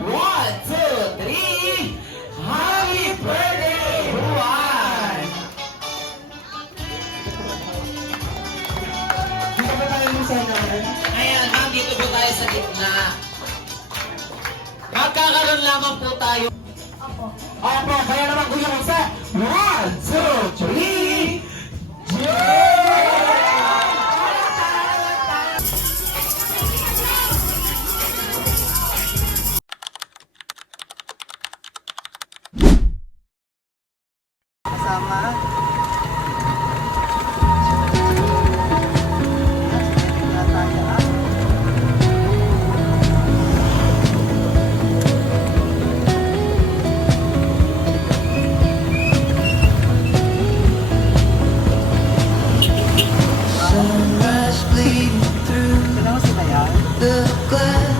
One, two, three! Happy birthday, Juan! Dito ba tayo yung center? Ayan, nandito po tayo sa gitna. Magkakaroon lamang po tayo. Opo, kaya naman Kuya Jose. One, two, three! Kasama. Sunrise bleeding through Kailangan sila yan. the glass.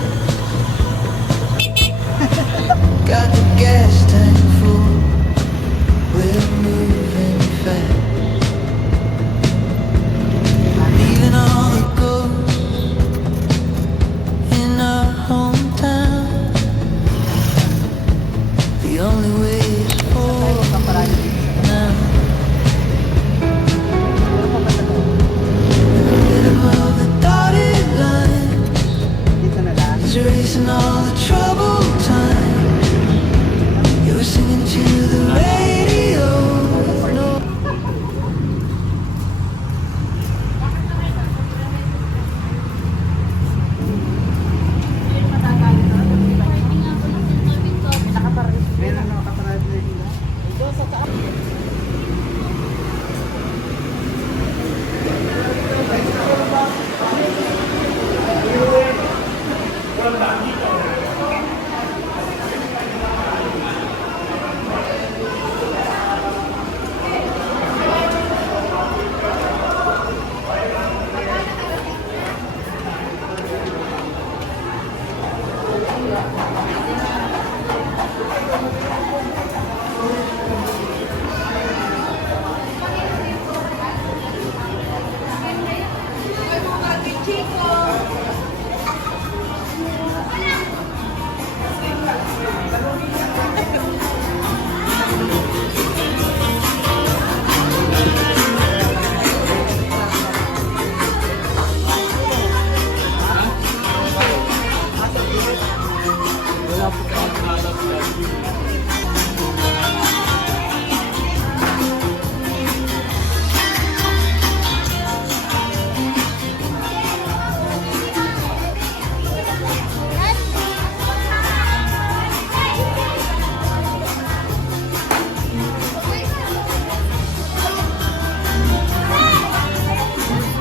Got the gas tank full. We're moving fast. Leaving all the ghosts in our hometown. The only way is forward now. Middle of the dotted line Dito na lang. is erasing all the troubled time. You're singing to the radio. No. Meron na kaparad na nila.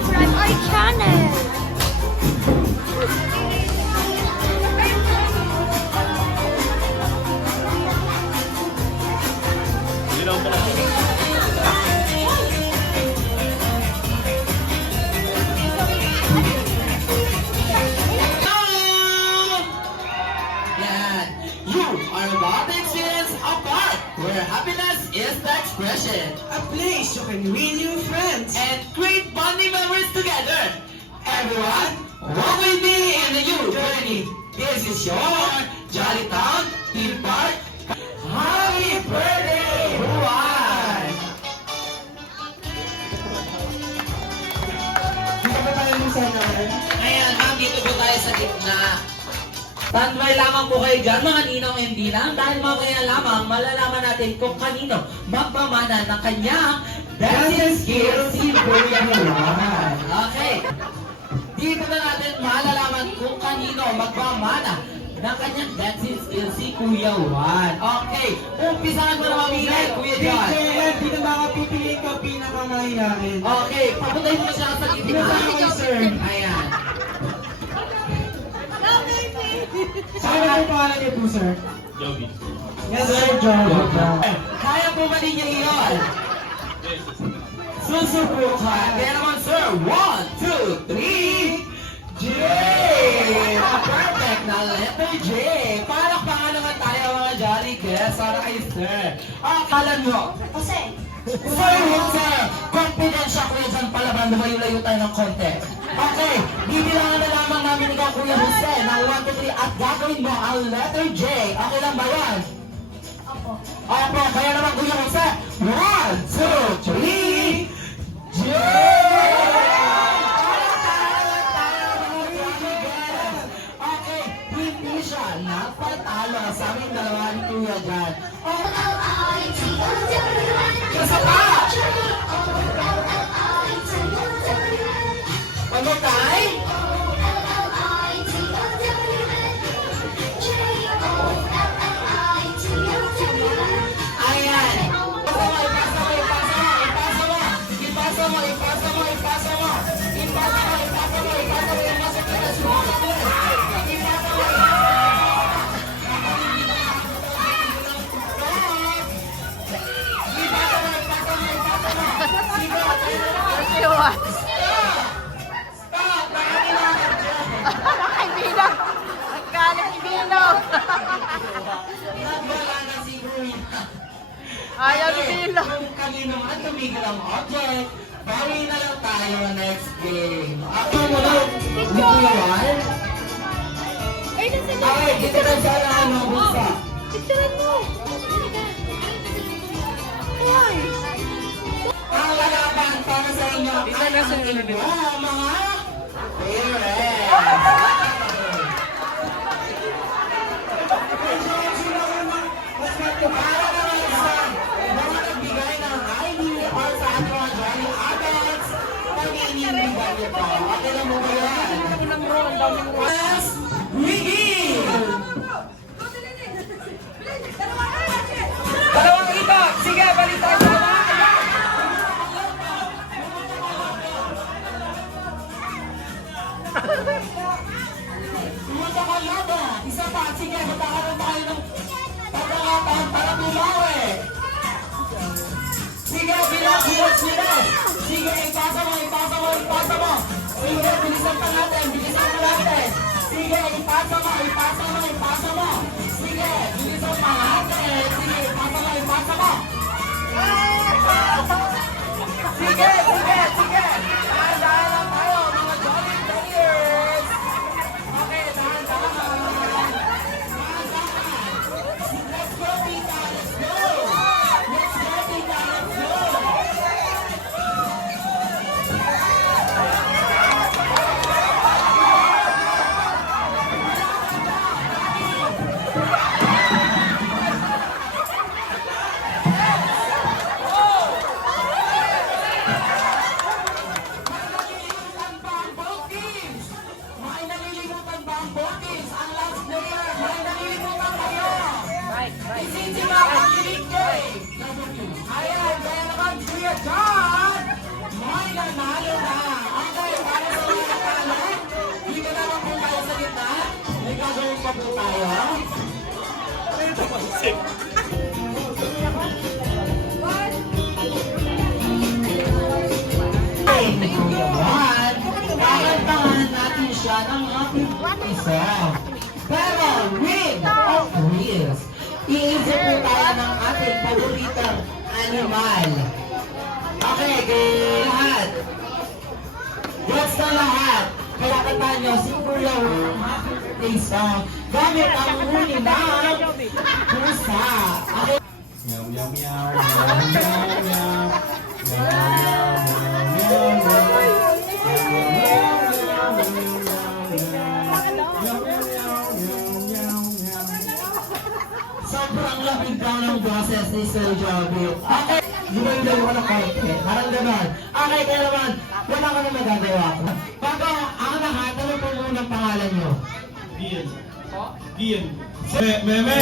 Subscribe our channel. Yan. You are about to experience a park where happiness is the expression. A place you can win new friends. And create bonding memories together. Everyone, walk with me in the youth journey. This is your Jolly Town Theme Park. Happy birthday, Juan! Dito ba tayo yung center? Ayan, nandito po tayo sa gitna. Standby lamang po kayo dyan, mga ninong and ninang, dahil mamaya lamang malalaman natin kung kanino magpamana ng kanyang dancing skills si Kuya Juan. Okay. Dito na natin malalaman kung kanino magpamana ng kanyang dancing skills si Kuya Juan. Okay. Umpisahan mo na mamili, Kuya Juan. DJN, di na makapipiliin ko pinakamahihain. Okay, papuntahin mo siya sa gitna. Pinasama ko, sir. Ayan. Saan na yung pangalan niyo po, sir? Joby. Yes, sir, Joe. Kaya po ba ninyo iyon? Susubukan. Kaya naman, sir. 1, 2, 3. J! Perfect na letter J. Palakpakan naman tayo mga jolly guests. Para kay sir. Akala nyo. Jose. Sir Jose, confidential ko yan palaban. Lumayo-layo tayo ng konti. Okay, bibilangan na lamang namin ikaw, Kuya Jose, ng 1, 2, 3 at gagawin mo ang letter J. Okay lang ba yan? Opo, kaya naman Kuya Jose. 1, 2, 3, J! Okay, hindi siya napatalo sa aming dalawa ni Kuya Jan. Kasi pa! Ano tayo? Ayan. Ipasa mo. Stop! Kaibigan! Ang galing ibilaw! Nagwala na si Kuya. Ayaw ni Bilaw! Kung kanino man tumigil ang object, bawi na lang tayo next game. Ako mo lang, hindi ko yan. Ay, nasa na? Okay, dito na sa ano, bulsa. Picturean mo. Ay. Ang lalaban para sa inyo ay ang inyong mga parents. Para naman sa mga nagbigay ng ID or sa ating mga Johnny Adults, pag-iinibigay niyo po. Okay lang mo ba yan? Let's begin! Dalawang ikot! Sige, balik tayo sa mga ayan! Pumunta ka lado! Isa pa! Sige, magkakaroon tayo ng pagkakataon para bumawi! Sige, bilas! Sige, ipasa mo! Sige, bilisan pa natin! Sige, ipasa mo! Sige, bilisan pa natin! Sige, ipasa mo! Sige! Dahan-dahan lang tayo, mga Jolly Players! Okay, dahan-dahan! Let's go, Tita! Let's go! May nalilimutan ba ang bookings? Ang last player, may nalilimutan kayo! Isin si Ma'am Angelique Joy! Ayan, kaya naman Kuya John! May nanalo na! Okay, para sa mga natalo, dito naman po tayo sa gitna. May gagawin pa po tayo. One, kakantahan natin siya ng happy song. Pero with of wheels, iisip po tayo ng ating paboritong animal. Okay, lahat. Gets na lahat. Kaya kantahan nyo, siguro yung happy birthday song gamit ang huli ng pusa. Okay. Meow, meow, meow, meow, meow, meow. Meow, meow, meow, Sobrang lapig daw ng boses ni Sir Joby. Okay, lumay-lumay ko ng konti. Parang gano'n. Okay, kaya naman, wala ka na magagawa ko. Bago ang lahat, ano po muna ang pangalan nyo? Gian. Meme.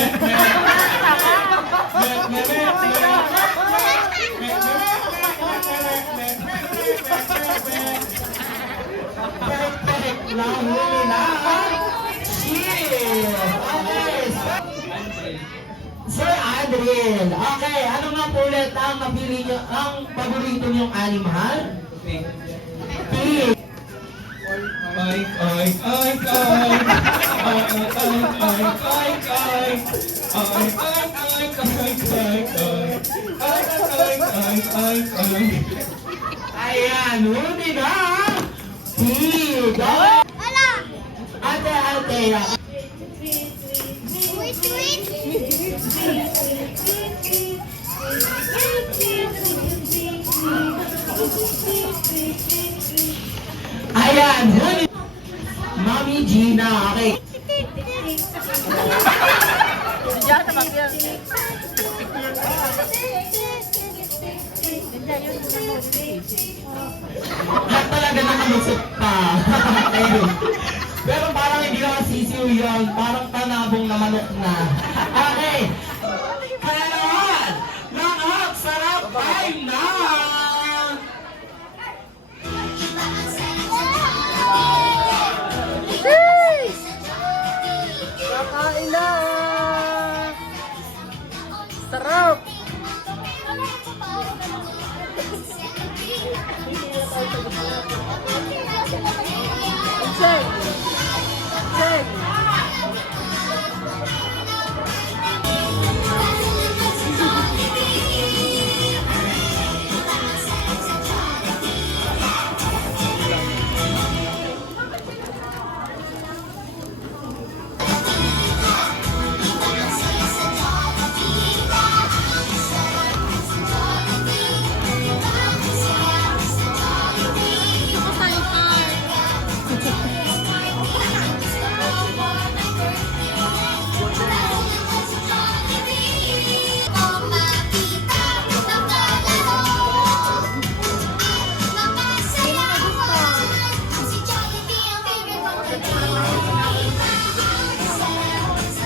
Perfect! Nahuli na! Cheers! Okay! Sir Adriel, okay, ano nga po ulit ang napili nyo, ang paborito nyong animal? Pig. Ayan, huli na! Big! Okay. Wala! Ate. Wait. Ayan, huli. Mami Gina, okay. Diyan sa bakyan. Lahat talaga nakalusot pa. Ayun. Pero parang hindi naman sisiw yun. Parang panabong na manok na. Okay. Kaya naman, lahak sarap time na. Kakain na! Sarap! Check! Check!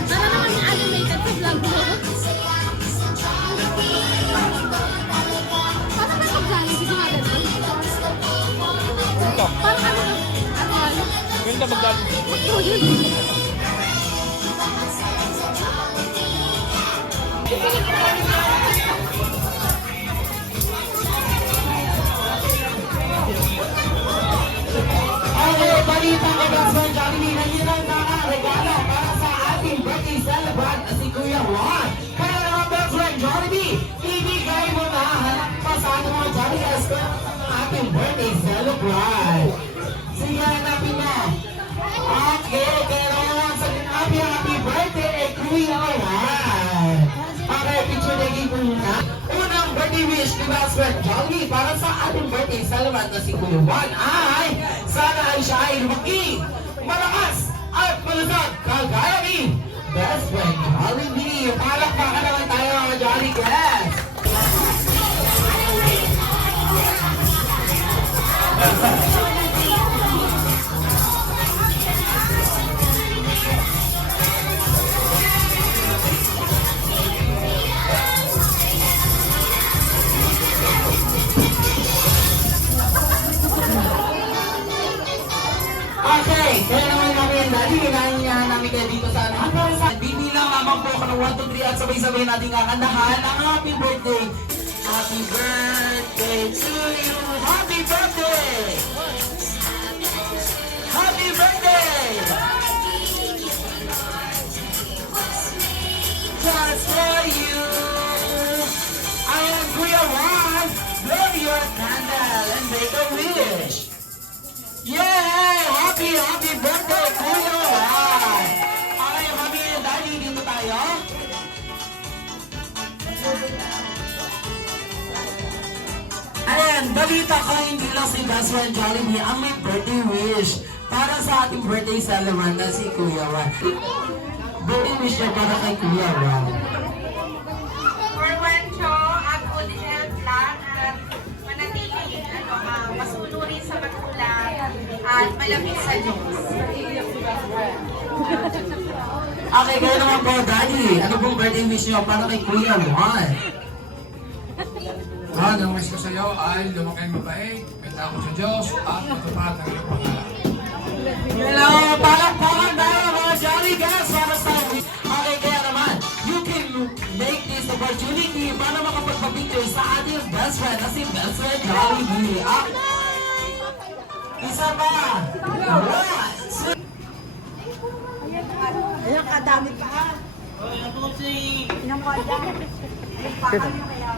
Para naman yung animated sa vlog mo. Parang may mag-jollibee, di ba ganun? Parang ano? Ganda mag-jollibee. Oh, yun. Okay, balita ko ba sa Jollibee na yun ang nakaregalo para sa ating birthday celebrant na si Kuya Juan. Kaya naman best friend Jollibee, ibigay mo na hanap pa sa ating mga Jollibee escort ng ating birthday celebrant. Sige, hanapin mo. Okay, kaya naman sa happy birthday, Kuya Juan. Okay, picture na game muna. Unang birthday wish ni best friend Jollibee para sa ating birthday celebrant na si Kuya Juan ay sana ay siya ay lumaki, malakas at malusog kagaya ni best friend Jollibee. Palakpakan naman tayo mga Jolly Guests. Okay, kaya naman namin dali, hinahinyahan namin kayo dito sa hanggang sa bibilang lamang po ako ng 1, 2, 3 at sabay-sabay natin kakandahan ang happy birthday. Happy birthday to you. Happy birthday! Happy birthday! Just for you. I am Kuya Juan. Blow your candle and make a wish. Yay! Happy birthday, Kuya Juan! Okay, mami and daddy, dito tayo. Ayan, balita ko hindi lang si best friend Jollibee ang may birthday wish para sa ating birthday celebrant na si Kuya Juan. Birthday wish niya para kay Kuya Juan. For one show, ang good health lang at manatili masunurin sa magulang at malapit sa Diyos. Okay, kaya naman po, Daddy. Ano pong birthday wish niyo para kay Kuya Juan? Ang wish ko sa iyo ay lumakay mabait, may takot sa Diyos, at matupad ang iyong pangarap. Hello, palakpakan tayo mga Jolly Guys para sa wish. Okay, kaya naman, you can make this opportunity para makapagpapicture sa ating best friend na si best friend Jollibee. Isa pa! One, Ayan, kadami pa. two, Ilang pa dyan. Yung pa kami kaya.